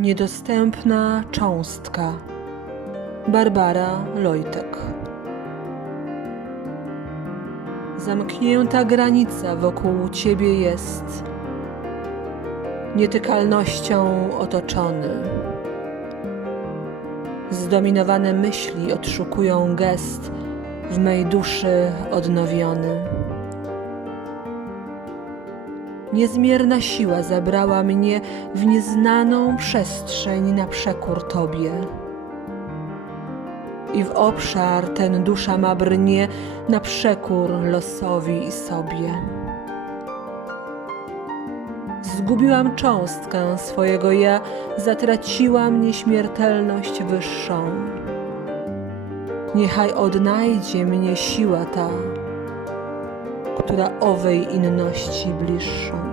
Niedostępna cząstka. Barbara Lojtek. Zamknięta granica wokół ciebie jest. Nietykalnością otoczony. Zdominowane myśli odszukują gest w mej duszy odnowiony. Niezmierna siła zabrała mnie w nieznaną przestrzeń na przekór Tobie. I w obszar ten dusza ma brnie na przekór losowi i sobie. Zgubiłam cząstkę swojego ja, zatraciłam nieśmiertelność wyższą. Niechaj odnajdzie mnie siła ta, która owej inności bliższą.